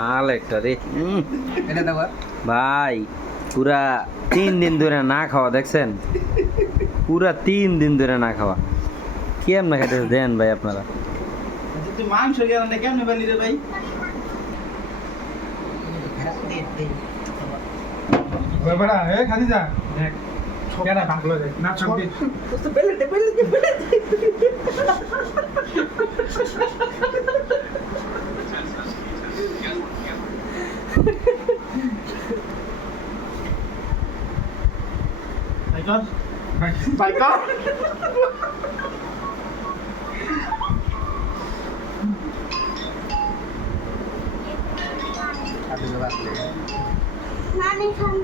মাল একটা রে এটা দাও ভাই পুরা 3 দিন ধরে না খাওয়া দেখছেন পুরা 3 দিন ধরে না খাওয়া কেমন খাইতে দেন ভাই আপনারা তুই মাংস গেল না কেমনে বলি রে ভাই বড় এ খাদি যা দেখ কেডা ভাগলো দেখ না ছবি তো বেলতে বাইকর বাইকর নানি খান